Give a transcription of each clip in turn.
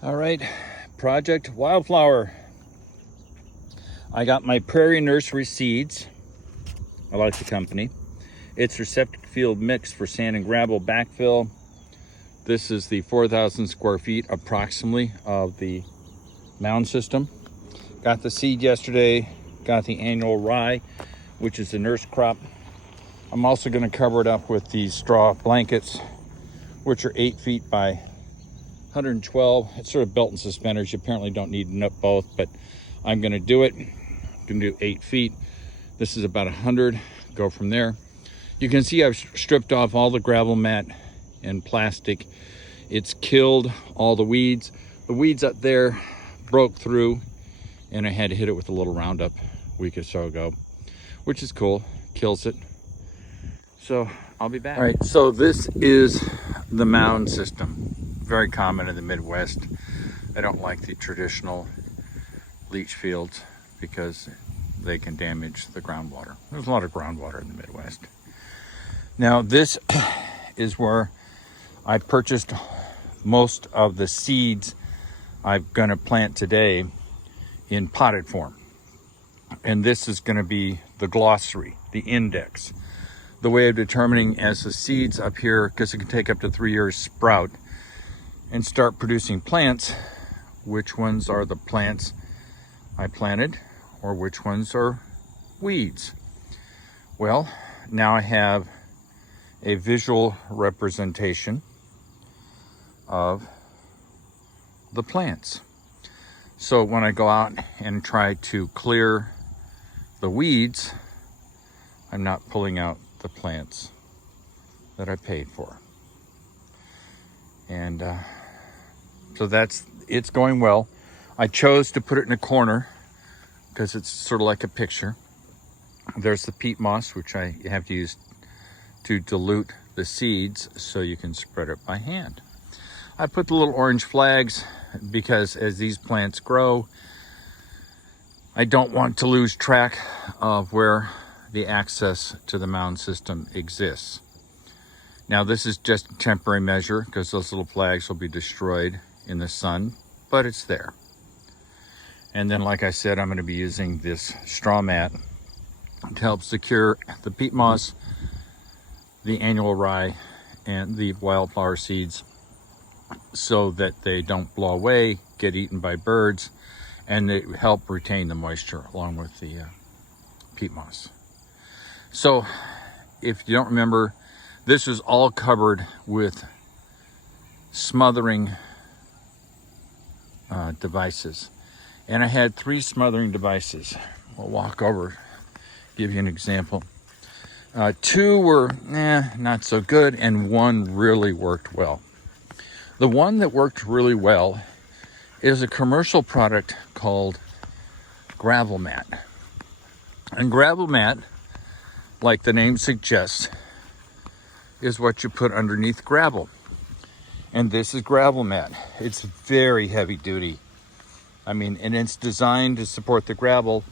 All right, Project Wildflower. I got my Prairie Nursery seeds. I like the company. It's receptacle field mix for sand and gravel backfill. This is the 4,000 square feet approximately of the mound system. Got the seed yesterday, got the annual rye, which is the nurse crop. I'm also gonna cover it up with these straw blankets, which are 8 feet by 112. It's sort of belt and suspenders. You apparently don't need both, but I'm gonna do it. I'm gonna do 8 feet. This is about 100, go from there. You can see I've stripped off all the gravel mat and plastic. It's killed all the weeds. The weeds up there broke through and I had to hit it with a little Roundup a week or so ago, which is cool, kills it. So I'll be back. All right, so this is the mound system. Very common in the Midwest. I don't like the traditional leach fields because they can damage the groundwater. There's a lot of groundwater in the Midwest. Now this is where I purchased most of the seeds I'm gonna plant today in potted form. And this is gonna be the glossary, the index. The way of determining as the seeds up here, because it can take up to 3 years, sprout and start producing plants, which ones are the plants I planted or which ones are weeds. Well, now I have a visual representation of the plants. So when I go out and try to clear the weeds, I'm not pulling out the plants that I paid for. And so it's going well. I chose to put it in a corner because it's sort of like a picture. There's the peat moss, which I have to use to dilute the seeds so you can spread it by hand. I put the little orange flags because as these plants grow, I don't want to lose track of where the access to the mound system exists. Now this is just a temporary measure because those little flags will be destroyed in the sun, but it's there. And then, like I said, I'm going to be using this straw mat to help secure the peat moss, the annual rye, and the wildflower seeds so that they don't blow away, get eaten by birds, and they help retain the moisture along with the peat moss. So if you don't remember, this was all covered with smothering devices. And I had 3 smothering devices. We'll walk over, give you an example. 2 were not so good, and 1 really worked well. The one that worked really well is a commercial product called gravel mat. And gravel mat, like the name suggests, is what you put underneath gravel. And this is gravel mat. It's very heavy duty. I mean, and it's designed to support the gravel.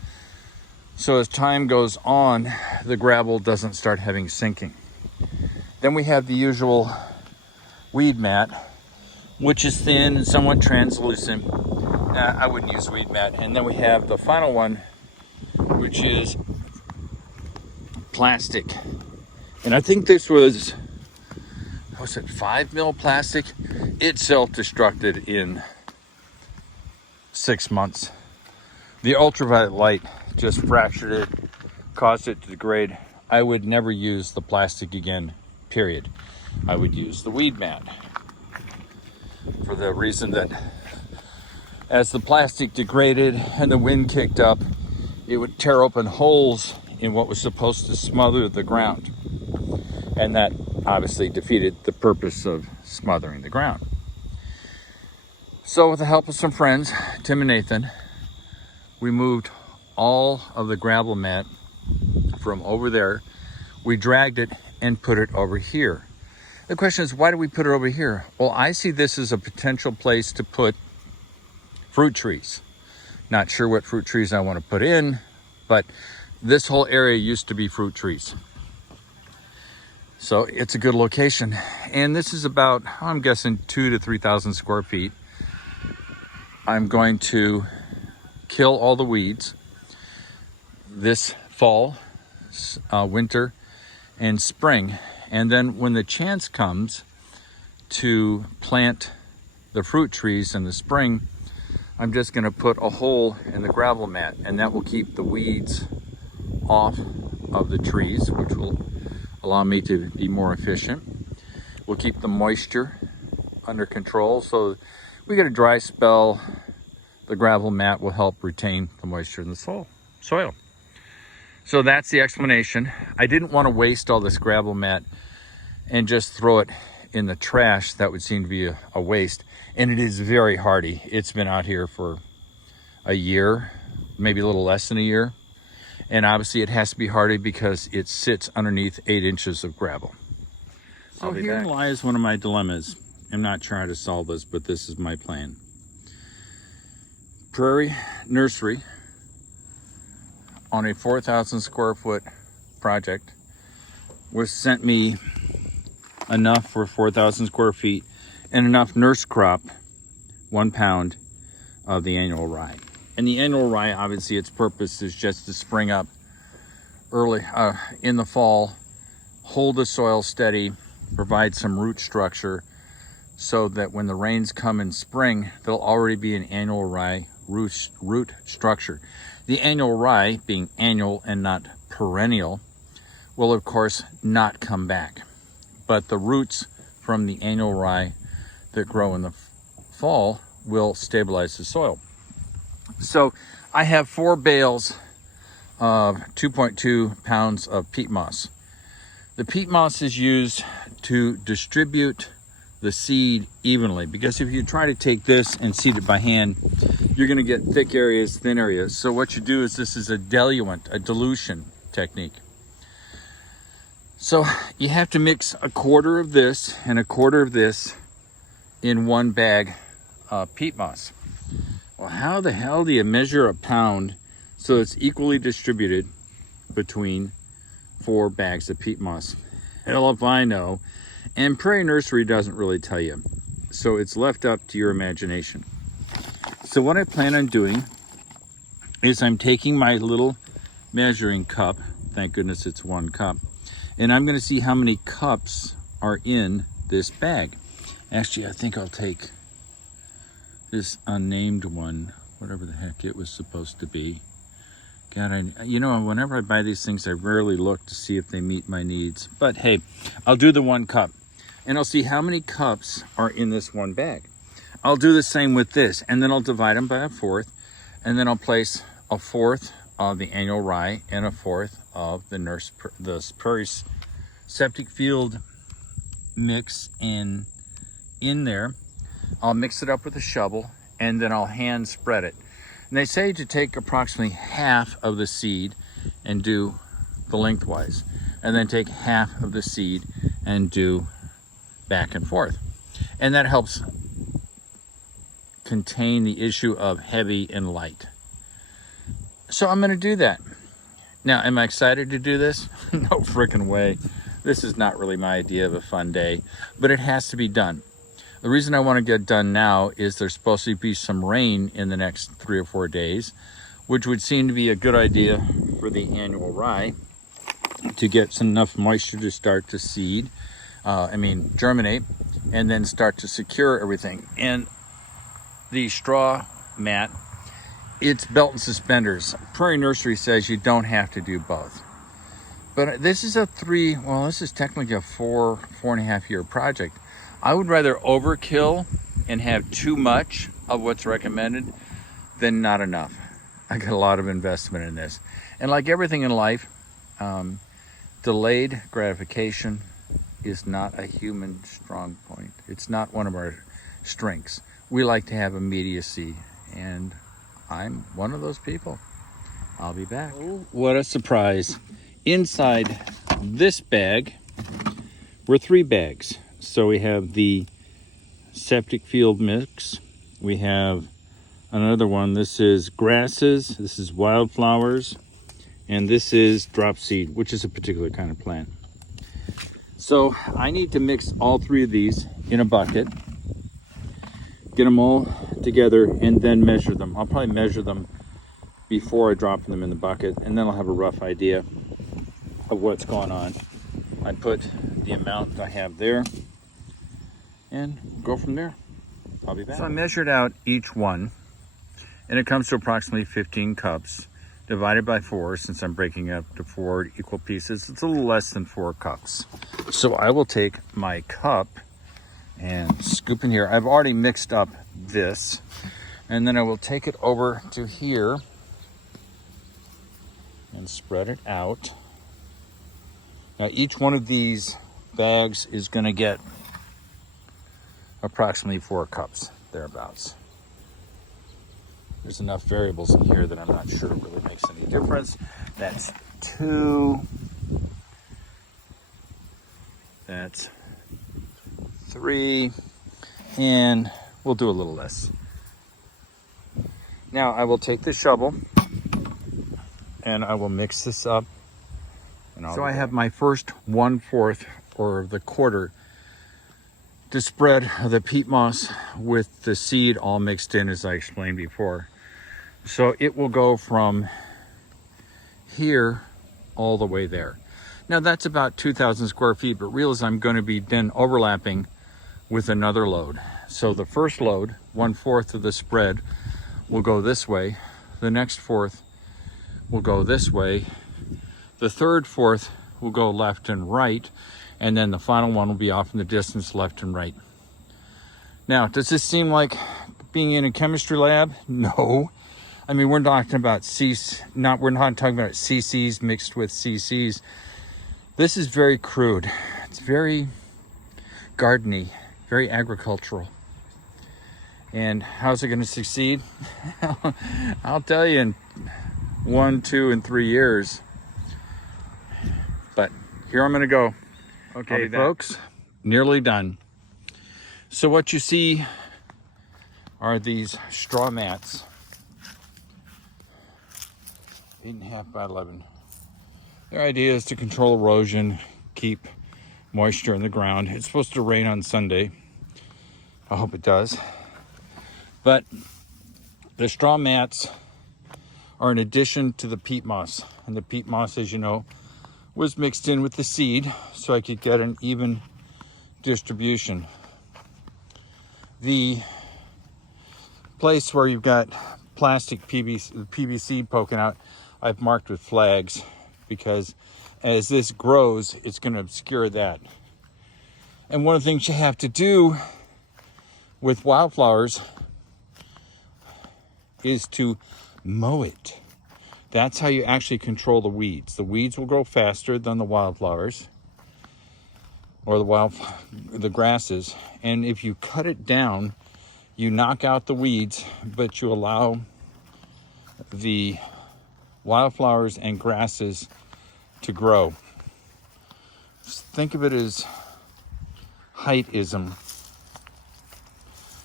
So as time goes on, the gravel doesn't start having sinking. Then we have the usual weed mat, which is thin and somewhat translucent. I wouldn't use weed mat. And then we have the final one, which is plastic. And I think this was it 5 mil plastic? It self-destructed in 6 months. The ultraviolet light just fractured it, caused it to degrade. I would never use the plastic again, period. I would use the weed mat for the reason that as the plastic degraded and the wind kicked up, it would tear open holes in what was supposed to smother the ground. And that obviously defeated the purpose of smothering the ground. So with the help of some friends, Tim and Nathan, we moved all of the gravel mat from over there. We dragged it and put it over here. The question is, why do we put it over here? Well, I see this as a potential place to put fruit trees. Not sure what fruit trees I want to put in, but this whole area used to be fruit trees. So it's a good location. And this is about, I'm guessing, 2,000 to 3,000 square feet. I'm going to kill all the weeds this fall, winter, and spring. And then when the chance comes to plant the fruit trees in the spring, I'm just going to put a hole in the gravel mat, and that will keep the weeds off of the trees, which will allow me to be more efficient. We'll keep the moisture under control. So we get a dry spell, the gravel mat will help retain the moisture in the soil. So that's the explanation. I didn't want to waste all this gravel mat and just throw it in the trash. That would seem to be a waste. And it is very hardy. It's been out here for a year, maybe a little less than a year. And obviously it has to be hardy because it sits underneath 8 inches of gravel. So herein lies one of my dilemmas. I'm not trying to solve this, but this is my plan. Prairie Nursery, on a 4,000 square foot project, was sent me enough for 4,000 square feet and enough nurse crop, 1 pound of the annual rye. And the annual rye, obviously its purpose is just to spring up early in the fall, hold the soil steady, provide some root structure, so that when the rains come in spring, there'll already be an annual rye root structure. The annual rye, being annual and not perennial, will of course not come back. But the roots from the annual rye that grow in the fall will stabilize the soil. So I have 4 bales of 2.2 pounds of peat moss. The peat moss is used to distribute the seed evenly, because if you try to take this and seed it by hand, you're going to get thick areas, thin areas. So what you do is, this is a diluent, a dilution technique. So you have to mix a quarter of this and a quarter of this in 1 bag of peat moss. Well, how the hell do you measure a pound so it's equally distributed between 4 bags of peat moss? Hell if I know. And Prairie Nursery doesn't really tell you. So it's left up to your imagination. So what I plan on doing is I'm taking my little measuring cup. Thank goodness it's 1 cup. And I'm going to see how many cups are in this bag. Actually, I think I'll take this unnamed one, whatever the heck it was supposed to be. God, you know, whenever I buy these things, I rarely look to see if they meet my needs. But hey, I'll do the 1 cup. And I'll see how many cups are in this 1 bag. I'll do the same with this, and then I'll divide them by a 4th, and then I'll place a 4th of the annual rye and a 4th of the Prairie septic field mix in there. I'll mix it up with a shovel, and then I'll hand spread it. And they say to take approximately half of the seed and do the lengthwise, and then take half of the seed and do back and forth. And that helps contain the issue of heavy and light. So I'm going to do that. Now, am I excited to do this? No freaking way. This is not really my idea of a fun day, but it has to be done. The reason I want to get done now is there's supposed to be some rain in the next 3 or 4 days, which would seem to be a good idea for the annual rye to get enough moisture to start to seed. Germinate, and then start to secure everything. And the straw mat, it's belt and suspenders. Prairie Nursery says you don't have to do both. But this is this is technically a 4.5 year project. I would rather overkill and have too much of what's recommended than not enough. I got a lot of investment in this. And like everything in life, delayed gratification is not a human strong point. It's not one of our strengths. We like to have immediacy, and I'm one of those people. I'll be back. Oh, what a surprise. Inside this bag were 3 bags. So we have the septic field mix. We have another one. This is grasses. This is wildflowers. And this is drop seed, which is a particular kind of plant. So I need to mix all 3 of these in a bucket, get them all together and then measure them. I'll probably measure them before I drop them in the bucket, and then I'll have a rough idea of what's going on. I put the amount I have there and go from there. I'll be back. So I measured out each one, and it comes to approximately 15 cups divided by 4. Since I'm breaking up to 4 equal pieces, it's a little less than 4 cups. So I will take my cup and scoop in here. I've already mixed up this, and then I will take it over to here and spread it out. Now each one of these bags is going to get approximately 4 cups, thereabouts. There's enough variables in here that I'm not sure it really makes any difference. That's 2. That's 3. And we'll do a little less. Now I will take the shovel and I will mix this up. So I have my first 1/4 or the quarter to spread the peat moss with the seed all mixed in, as I explained before. So it will go from here all the way there. Now that's about 2,000 square feet, but realize I'm going to be then overlapping with another load. So the first load, 1/4 of the spread, will go this way. The next 1/4 will go this way. The third 1/4 will go left and right, and then the final one will be off in the distance, left and right. Now, does this seem like being in a chemistry lab? No. I mean, we're talking about we're not talking about CCs mixed with CCs. This is very crude. It's very gardeny, very agricultural. And how's it going to succeed? I'll tell you in 1, 2, and 3 years. But here I'm going to go. Okay, folks, nearly done. So what you see are these straw mats, 8.5 by 11. Their idea is to control erosion, keep moisture in the ground. It's supposed to rain on Sunday. I hope it does. But the straw mats are in addition to the peat moss. And the peat moss, as you know, was mixed in with the seed so I could get an even distribution. The place where you've got plastic PVC poking out, I've marked with flags, because as this grows, it's going to obscure that. And one of the things you have to do with wildflowers is to mow it. That's how you actually control the weeds. The weeds will grow faster than the wildflowers or the grasses. And if you cut it down, you knock out the weeds, but you allow the wildflowers and grasses to grow. Think of it as heightism.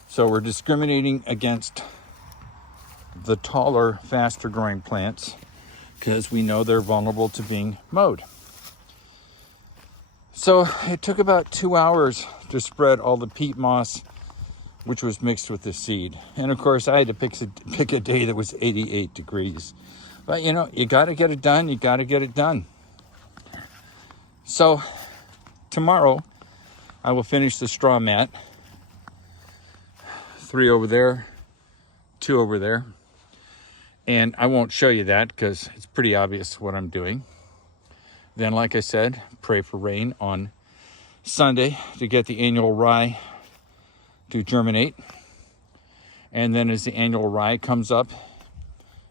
So we're discriminating against the taller, faster growing plants because we know they're vulnerable to being mowed. So it took about 2 hours to spread all the peat moss, which was mixed with the seed. And of course I had to pick a day that was 88 degrees. But you know, you gotta get it done, you gotta get it done. So tomorrow I will finish the straw mat. 3 over there, 2 over there. And I won't show you that because it's pretty obvious what I'm doing. Then, like I said, pray for rain on Sunday to get the annual rye to germinate. And then as the annual rye comes up,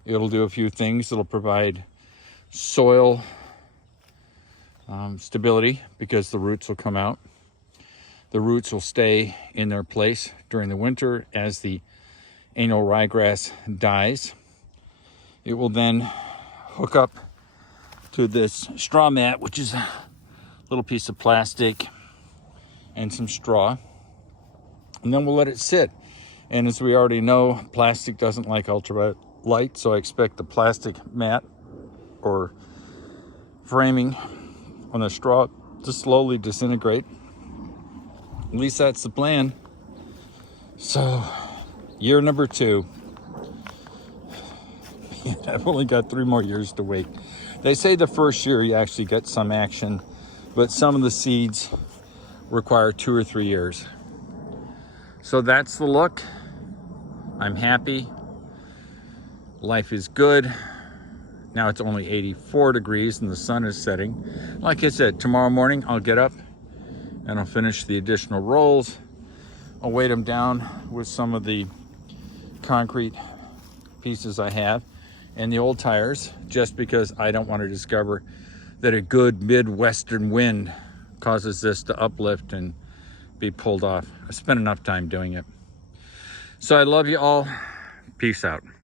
it'll do a few things. It'll provide soil stability because the roots will come out. The roots will stay in their place during the winter as the annual ryegrass dies. It will then hook up to this straw mat, which is a little piece of plastic and some straw. And then we'll let it sit. And as we already know, plastic doesn't like ultraviolet light, so I expect the plastic mat or framing on the straw to slowly disintegrate. At least that's the plan. So Year number 2. I've only got 3 more years to wait. They say the first year you actually get some action, but some of the seeds require 2 or 3 years. So that's the look. I'm happy. Life is good. Now it's only 84 degrees and the sun is setting. Like I said, tomorrow morning I'll get up and I'll finish the additional rolls. I'll weight them down with some of the concrete pieces I have and the old tires, just because I don't want to discover that a good Midwestern wind causes this to uplift and be pulled off. I spent enough time doing it. So I love you all. Peace out.